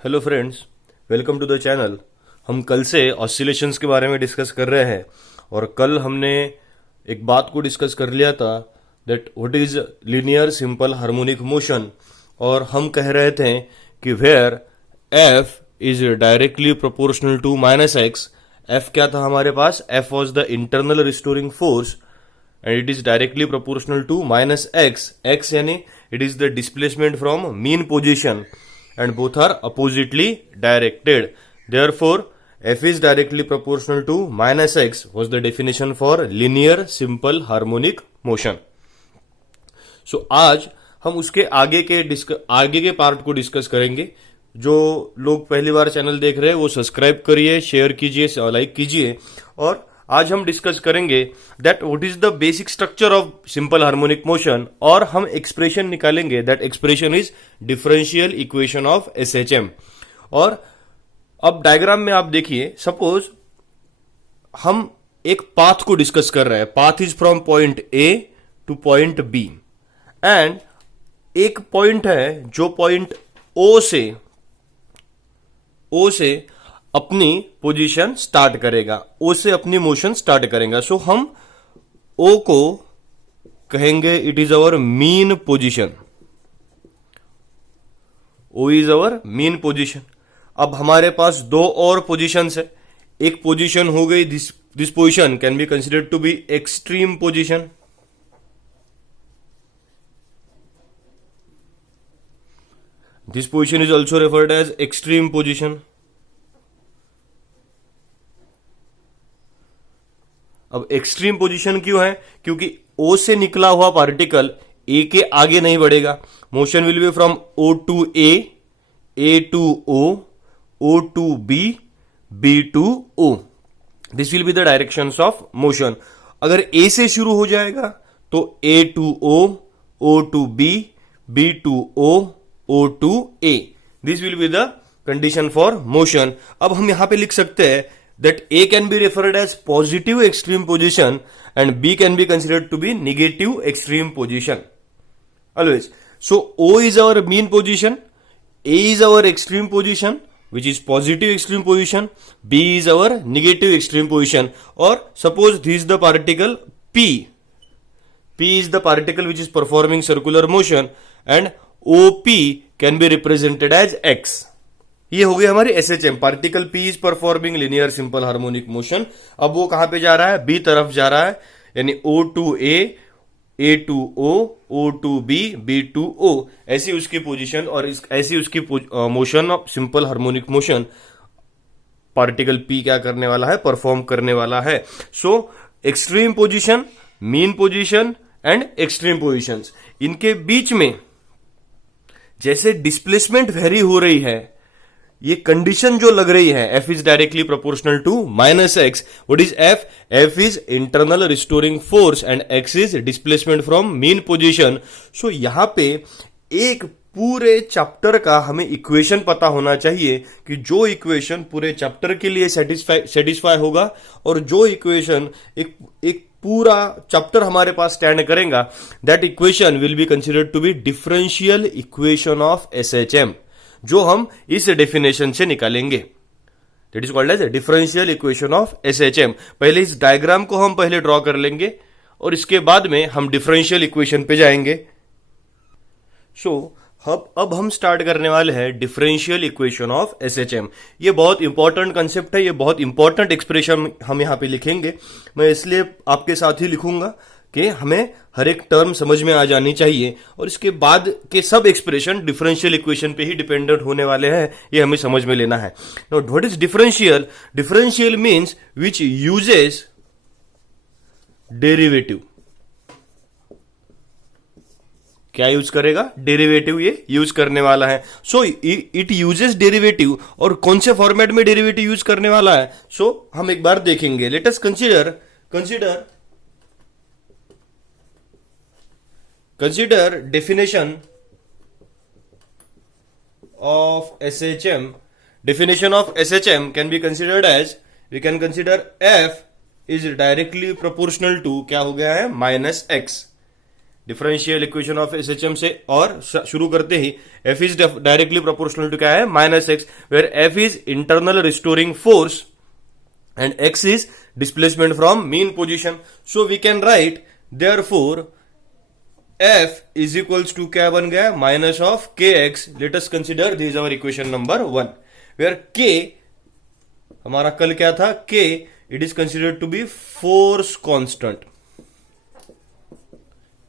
Hello friends, welcome to the channel. हम कल से ऑसिलेशंस के बारे में डिस्कस कर रहे हैं और कल हमने एक बात को डिस्कस कर लिया था that what is linear simple harmonic motion. और हम कह रहे थे कि where F is directly proportional to minus x. F क्या था हमारे पास? F was the internal restoring force and it is directly proportional to minus x. X यानी it is the displacement from mean position and both are oppositely directed. Therefore, f is directly proportional to minus x was the definition for linear simple harmonic motion. So आज हम उसके आगे के part को discuss करेंगे। जो लोग पहली बार चैनल देख रहे हैं वो सब्सक्राइब करिए, शेयर कीजिए, लाइक कीजिए। और आज हम डिस्कस करेंगे that what is the basic structure of simple harmonic motion और हम एक्सप्रेशन निकालेंगे। That expression is differential equation of SHM. और अब डायग्राम में आप देखिए, सपोज हम एक पाथ को डिस्कस कर रहे हैं। Path is from point A to point B and एक पॉइंट है जो पॉइंट ओ से अपनी पोजीशन स्टार्ट करेगा, ओ से अपनी मोशन स्टार्ट करेगा। सो हम ओ को कहेंगे it is our mean position. O is our mean position. अब हमारे पास दो और पोजीशंस है। एक पोजीशन हो गई this position can be considered to be extreme position. This position is also referred as extreme position. अब एक्सट्रीम पोजीशन क्यों है? क्योंकि ओ से निकला हुआ पार्टिकल ए के आगे नहीं बढ़ेगा। Motion will be from O to A to O to B to O. This will be the directions of motion. अगर ए से शुरू हो जाएगा तो A to O to B to O to A. This will be the condition for motion. अब हम यहां पे लिख सकते हैं that A can be referred as positive extreme position and B can be considered to be negative extreme position. Always. So O is our mean position, A is our extreme position, which is positive extreme position, B is our negative extreme position. Or suppose this is the particle P. P is the particle which is performing circular motion and OP can be represented as X. ये हो गई हमारी SHM. Particle P is performing linear simple harmonic motion. अब वो कहां पे जा रहा है? बी तरफ जा रहा है, यानी O to A to O to B to O. ऐसी उसकी पोजीशन और ऐसी उसकी motion of simple harmonic motion particle P क्या करने वाला है? परफॉर्म करने वाला है। So extreme position, mean position and extreme positions, इनके बीच में जैसे डिस्प्लेसमेंट वेरी हो रही है, ये कंडीशन जो लग रही है F is directly proportional to minus x. What is F? F is internal restoring force and x is displacement from mean position. So यहां पे एक पूरे चैप्टर का हमें इक्वेशन पता होना चाहिए कि जो इक्वेशन पूरे चैप्टर के लिए सेटिस्फाई होगा और जो इक्वेशन एक पूरा चैप्टर हमारे पास स्टैंड करेगा, that equation will be considered to be differential equation of SHM, जो हम इस डेफिनेशन से निकालेंगे। That is called as differential equation of SHM. पहले इस डायग्राम को हम पहले ड्रॉ कर लेंगे और इसके बाद में हम डिफरेंशियल इक्वेशन पे जाएंगे। सो अब हम स्टार्ट करने वाले हैं डिफरेंशियल इक्वेशन ऑफ एसएचएम। ये बहुत इंपॉर्टेंट कंसेप्ट है, ये बहुत इंपॉर्टेंट एक्सप्रेशन हम यहां पे लिखेंगे। मैं इसलिए आपके साथ ही लिखूंगा कि हमें हर एक टर्म समझ में आ जानी चाहिए और इसके बाद के सब एक्सप्रेशन डिफरेंशियल इक्वेशन पे ही डिपेंडेंट होने वाले हैं, ये हमें समझ में लेना है। Now what is differential? Differential means which uses derivative. क्या यूज करेगा? डेरिवेटिव ये यूज करने वाला है। So it uses derivative. और कौन से फॉर्मेट में डेरिवेटिव यूज करने वाला है? सो हम एक बार देखेंगे। Let us consider definition of SHM. Definition of SHM can be considered as, we can consider F is directly proportional to क्या हो गया है? Minus x. Differential equation of SHM से, और शुरू करते ही F is directly proportional to क्या है, -x, where F is internal restoring force and x is displacement from mean position. So we can write therefore f is equals to क्या बन गया, minus of kx. Let us consider this is our equation number 1 where k हमारा कल क्या था, k it is considered to be force constant.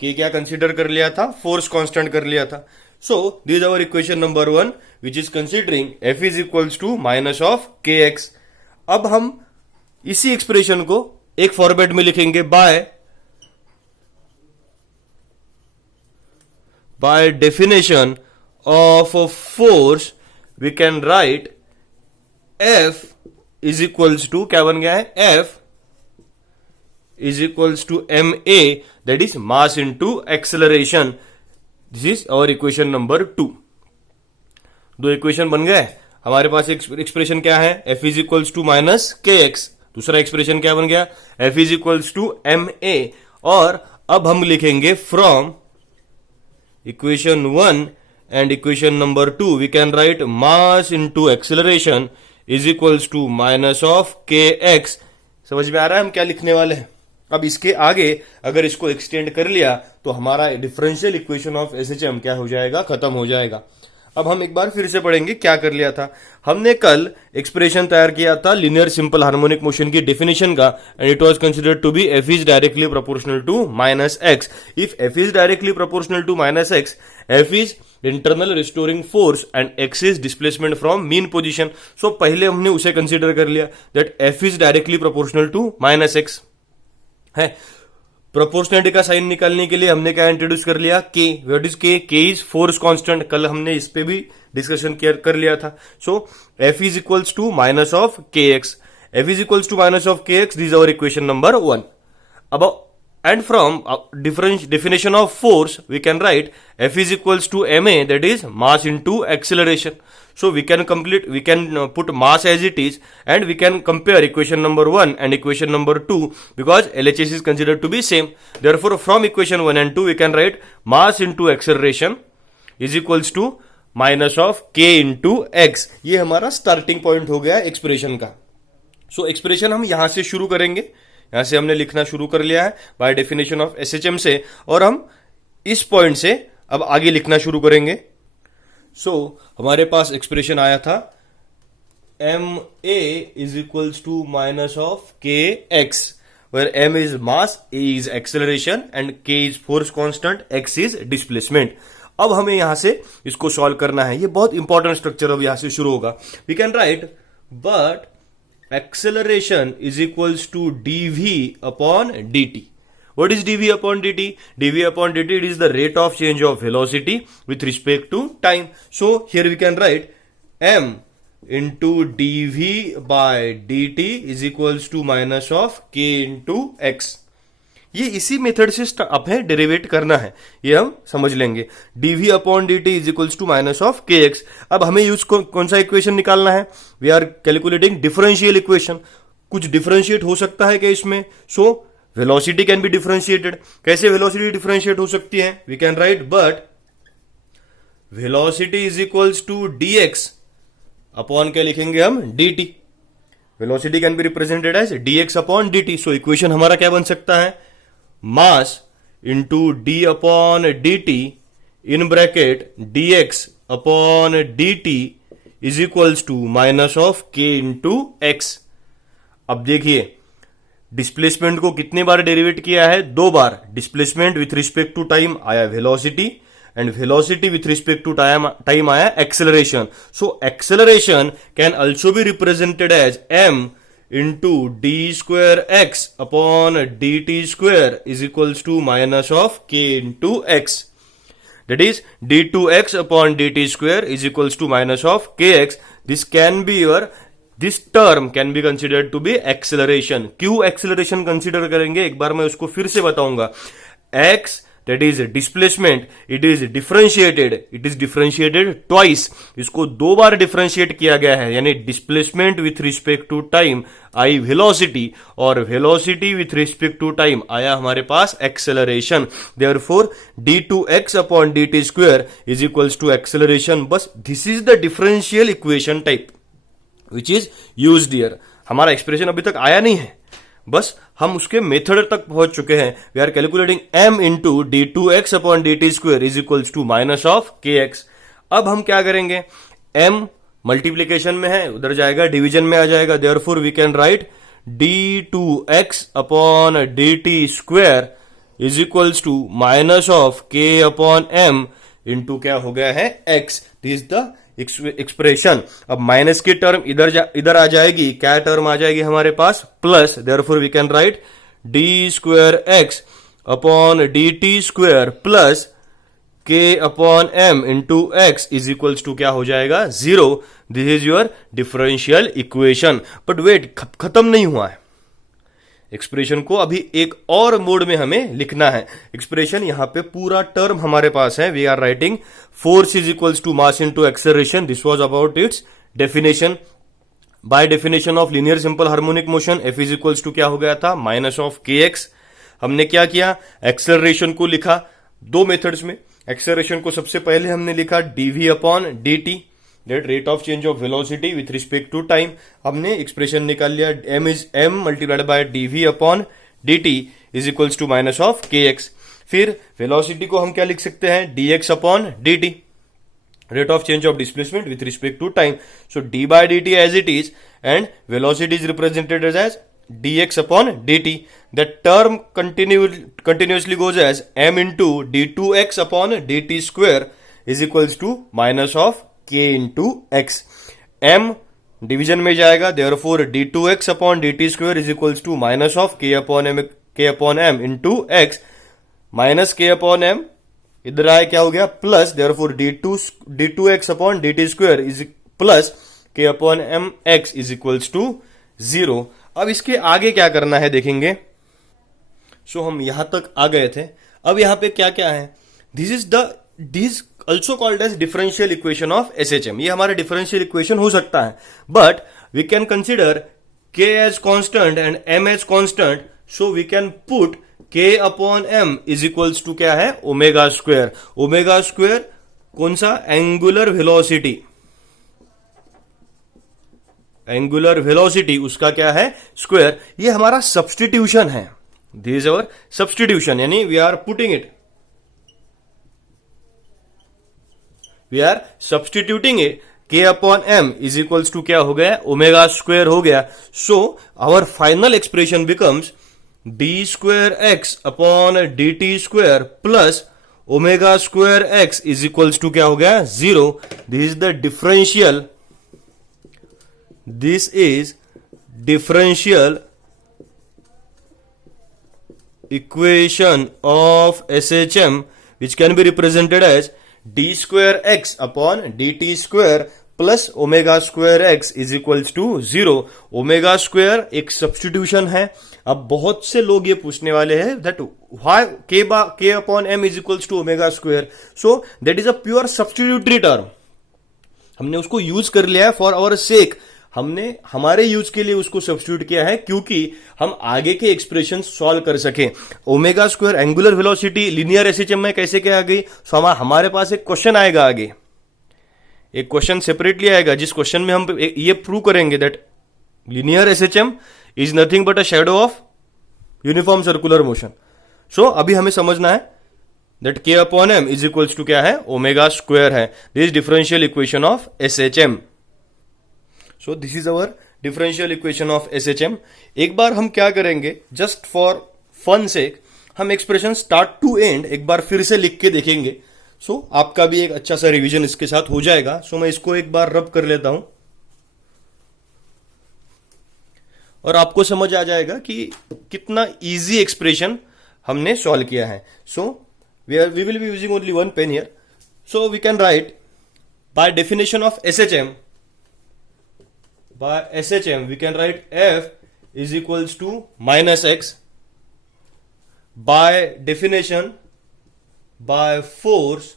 k क्या consider कर लिया था, फोर्स कांस्टेंट कर लिया था. So this is our equation number 1 which is considering f is equals to minus of kx. अब हम इसी एक्सप्रेशन को एक फॉर्मेट में लिखेंगे, by definition of force we can write F is equals to क्या बन गया है, F is equals to M A, that is mass into acceleration. This is our equation number 2. दो इक्वेशन बन गए हमारे पास. एक्सप्रेशन क्या है, F is equals to minus K X. दूसरा एक्सप्रेशन क्या बन गया, F is equals to M A. और अब हम लिखेंगे from equation 1 and equation number 2 we can write mass into acceleration is equals to minus of के एक्स. समझ में आ रहा है हम क्या लिखने वाले हैं. अब इसके आगे अगर इसको एक्सटेंड कर लिया तो हमारा डिफरेंशियल इक्वेशन ऑफ एसएचएम क्या हो जाएगा, खत्म हो जाएगा. अब हम एक बार फिर से पढ़ेंगे क्या कर लिया था. हमने कल एक्सप्रेशन तैयार किया था लीनियर सिंपल हार्मोनिक मोशन की डेफिनेशन का, and it was considered to be F is directly proportional to minus x. If F is directly proportional to minus x, F is internal restoring force and x is displacement from mean position. So पहले हमने उसे consider कर लिया that F is directly proportional to minus x है. Proportionality का sign निकालने के लिए हमने क्या इंट्रोड्यूस कर लिया, के. व्हाट इज के, के इज फोर्स कांस्टेंट. कल हमने इस पे भी डिस्कशन कर लिया था. So F is equals to minus of के x. F is equals to minus of के x. This our equation number 1. अब and from definition of force we can write F is equals to ma, that is mass into acceleration. So we can put mass as it is, and we can compare equation number 1 and equation number 2 because LHS is considered to be same. Therefore from equation 1 and 2 we can write mass into acceleration is equals to minus of k into x. ये हमारा starting point हो गया expression का. So expression हम यहां से शुरू करेंगे. यहां से हमने लिखना शुरू कर लिया है बाय डेफिनेशन ऑफ एसएचएम से, और हम इस पॉइंट से अब आगे लिखना शुरू करेंगे. सो हमारे पास एक्सप्रेशन आया था m a is equals to minus of के x, where m is mass, a is acceleration and k is force constant, x is displacement. अब हमें यहां से इसको सॉल्व करना है. ये बहुत इंपॉर्टेंट स्ट्रक्चर अब यहां से शुरू होगा. We can write but acceleration is equals to dv upon dt. What is dv upon dt? dv upon dt, it is the rate of change of velocity with respect to time. So here we can write m into dv by dt is equals to minus of k into x. ये इसी method से अब है derivative करना है, ये हम समझ लेंगे. dv upon dt is equals to minus of kx. अब हमें यूज कौन सा इक्वेशन निकालना है, we are calculating differential equation. कुछ डिफरेंशिएट हो सकता है क्या इसमें? So velocity can be differentiated. कैसे वेलोसिटी डिफरेंशिएट हो सकती है? We can write but velocity is equals to dx upon क्या लिखेंगे हम, dt. Velocity can be represented as dx upon dt. So equation हमारा क्या बन सकता है, mass into d upon dt in bracket dx upon dt is equals to minus of k into x. अब देखिए डिस्प्लेसमेंट को कितने बार डेरिवेट किया है, 2 बार. Displacement with respect to time आया velocity, and velocity with respect to time आया acceleration. So acceleration can also be represented as m into d square x upon dt square is equals to minus of k into x. That is d2x upon dt square is equals to minus of kx. This term can be considered to be acceleration. क्यों acceleration consider करेंगे, एक बार मैं उसको फिर से बताऊंगा. x that is displacement, it is differentiated twice. इसको दो बार डिफरेंशिएट किया गया है, यानी displacement with respect to time आई वेलोसिटी, और velocity with respect to time आया हमारे पास acceleration. Therefore d2x upon dt square is equals to acceleration. बस this is the differential equation type which is used here. हमारा expression अभी तक आया नहीं है, बस हम उसके मेथड तक पहुंच चुके हैं. We are calculating m into d2x upon dt square is equals to minus of kx. अब हम क्या करेंगे, m मल्टीप्लीकेशन में है, उधर जाएगा डिवीजन में आ जाएगा. Therefore we can write d2x upon dt square is equals to minus of k upon m into क्या हो गया है x. This is the expression. अब माइनस की टर्म इधर आ जाएगी, क्या टर्म आ जाएगी हमारे पास, plus. Therefore we can write d square x upon dt square plus k upon m into x is equals to क्या हो जाएगा, 0. This is your differential equation. But wait, खत्म नहीं हुआ है. एक्सप्रेशन को अभी एक और मोड में हमें लिखना है. एक्सप्रेशन यहां पे पूरा टर्म हमारे पास है. We are writing force is equals to mass into acceleration. This was about its definition. By definition of linear simple harmonic motion F is equals to क्या हो गया था, माइनस ऑफ के एक्स. हमने क्या किया, एक्सेलरेशन को लिखा दो मेथड्स में. एक्सेलरेशन को सबसे पहले हमने लिखा dv upon dt, that rate of change of velocity with respect to time. हमने एक्सप्रेशन निकाल लिया m multiplied by dv upon dt is equals to minus of kx. फिर वेलोसिटी को हम क्या लिख सकते हैं, dx upon dt, rate of change of displacement with respect to time. So d by dt as it is and velocity is represented as dx upon dt. The term continuously goes as m into d2x upon dt square is equals to minus of k into x. m division में जाएगा, therefore d2x upon dt square is equals to minus of k upon m into x. minus k upon m इधर आए क्या हो गया, plus. therefore d2x upon dt square is plus k upon m x is equals to 0. अब इसके आगे क्या करना है देखेंगे. सो हम यहां तक आ गए थे. अब यहां पे क्या क्या है, this also called as differential equation of SHM. ये हमारा डिफरेंशियल इक्वेशन हो सकता है, but we can consider k as constant and m as constant. So we can put k upon m is equals to क्या है, omega square. Omega square कौन सा, angular velocity. Angular velocity उसका क्या है, स्क्वायर. ये हमारा सब्स्टिट्यूशन है. दिस इज अवर सब्स्टिट्यूशन, यानी we are putting it, we are substituting it. k upon m is equals to क्या हो गया, ओमेगा स्क्वायर हो गया. So our final expression becomes d square x upon dt square plus omega square x is equals to क्या हो गया, 0. This is the differential, this is differential equation of SHM which can be represented as d square x upon dt square plus omega square x is equals to 0. omega square एक substitution है. अब बहुत से लोग ये पूछने वाले हैं that why k upon m is equals to omega square. So that is a pure substitutory term. हमने उसको यूज कर लिया है फॉर आवर सेक. हमने हमारे यूज के लिए उसको सब्स्टिट्यूट किया है क्योंकि हम आगे के एक्सप्रेशन सॉल्व कर सके. Omega square angular velocity linear SHM में कैसे क्या आ गई. सो हमारे पास एक क्वेश्चन आएगा आगे, एक क्वेश्चन सेपरेटली आएगा जिस क्वेश्चन में हम ये प्रूव करेंगे that linear SHM is nothing but a shadow of uniform circular motion. So अभी हमें समझना है that k upon m is equals to क्या है, ओमेगा स्क्वायर है. This is differential equation of SHM. So this is our differential equation of SHM. एक बार हम क्या करेंगे, जस्ट फॉर फन सेक हम एक्सप्रेशन स्टार्ट टू एंड एक बार फिर से लिख के देखेंगे. सो आपका भी एक अच्छा सा रिवीजन इसके साथ हो जाएगा. सो मैं इसको एक बार रब कर लेता हूं और आपको समझ आ जाएगा कि कितना इजी एक्सप्रेशन हमने सॉल्व किया है. So we will be using only one pen here. So we can write by definition of SHM, by SHM we can write f is equals to minus x. By definition by force,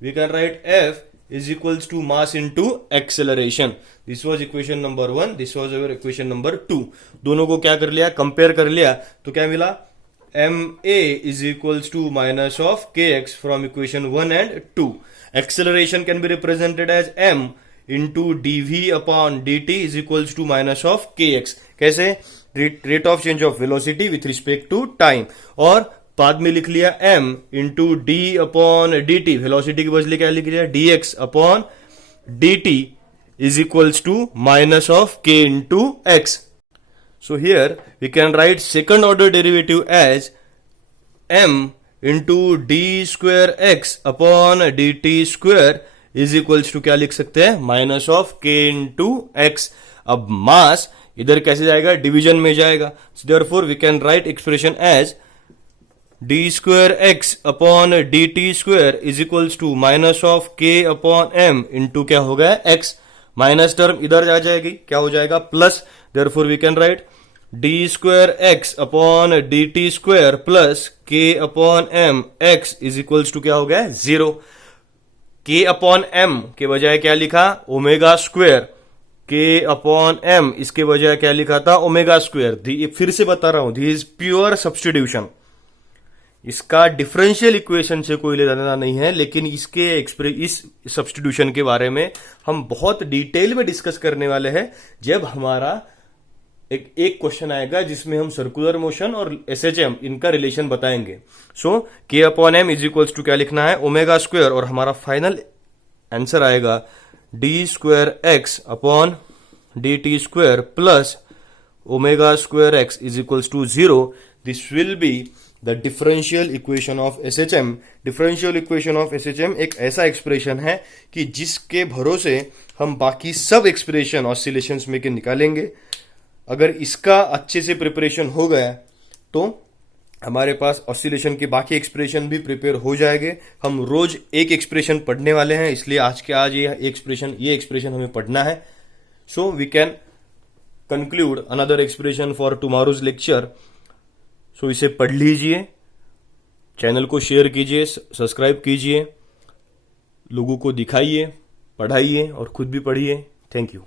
we can write F is equals to mass into acceleration. This was equation number 1, this was our equation number 2. दोनों को क्या कर लिया, compare कर लिया, तो क्या मिला, ma is equals to minus of kx from equation 1 and 2. Acceleration can be represented as m into dv upon dt is equals to minus of kx. कैसे, rate of change of velocity with respect to time. और बाद में लिख लिया m into D upon D T, velocity के बदले क्या लिख लिया, dx upon D T is equals to minus of k into X. So here we can write second order derivative as m into D square x upon D T square is equals to क्या लिख सकते हैं, minus of k into X. अब mass इधर कैसे जाएगा, division में जाएगा. So therefore we can right expression as D square x upon D T square is equals to minus of K upon M into क्या हो गया, एक्स. माइनस टर्म इधर आ जाएगी, क्या हो जाएगा, plus. Therefore we can write d square x upon D T square plus k upon m x is equals to क्या हो गया, 0. के अपॉन एम के बजाय क्या लिखा, ओमेगा स्क्वेयर. के अपॉन एम इसके बजाय क्या लिखा था, ओमेगा स्क्वेयर. फिर से बता रहा हूं, दिस इज प्योर सब्स्टिट्यूशन. इसका डिफरेंशियल इक्वेशन से कोई लेना देना नहीं है, लेकिन इस सब्स्टिट्यूशन के बारे में हम बहुत डिटेल में डिस्कस करने वाले हैं जब हमारा एक क्वेश्चन आएगा जिसमें हम सर्कुलर मोशन और एसएचएम इनका रिलेशन बताएंगे. So K upon M is equals to क्या लिखना है, ओमेगा स्क्वायर, और हमारा फाइनल आंसर आएगा D square X upon D T square plus omega square X is equals to 0. This will be the differential equation of SHM. Differential equation of SHM एक ऐसा expression है कि जिसके भरोसे हम बाकी सब एक्सप्रेशन ऑसिलेशंस में के निकालेंगे. अगर इसका अच्छे से प्रिपरेशन हो गया तो हमारे पास ऑसिलेशन के बाकी एक्सप्रेशन भी प्रिपेयर हो जाएंगे. हम रोज एक एक्सप्रेशन पढ़ने वाले हैं, इसलिए आज ये एक्सप्रेशन हमें पढ़ना है. So we can conclude another expression for tomorrow's lecture. So इसे पढ़ लीजिए, चैनल को शेयर कीजिए, सब्सक्राइब कीजिए, लोगों को दिखाइए, पढ़ाइए और खुद भी पढ़िए. Thank you.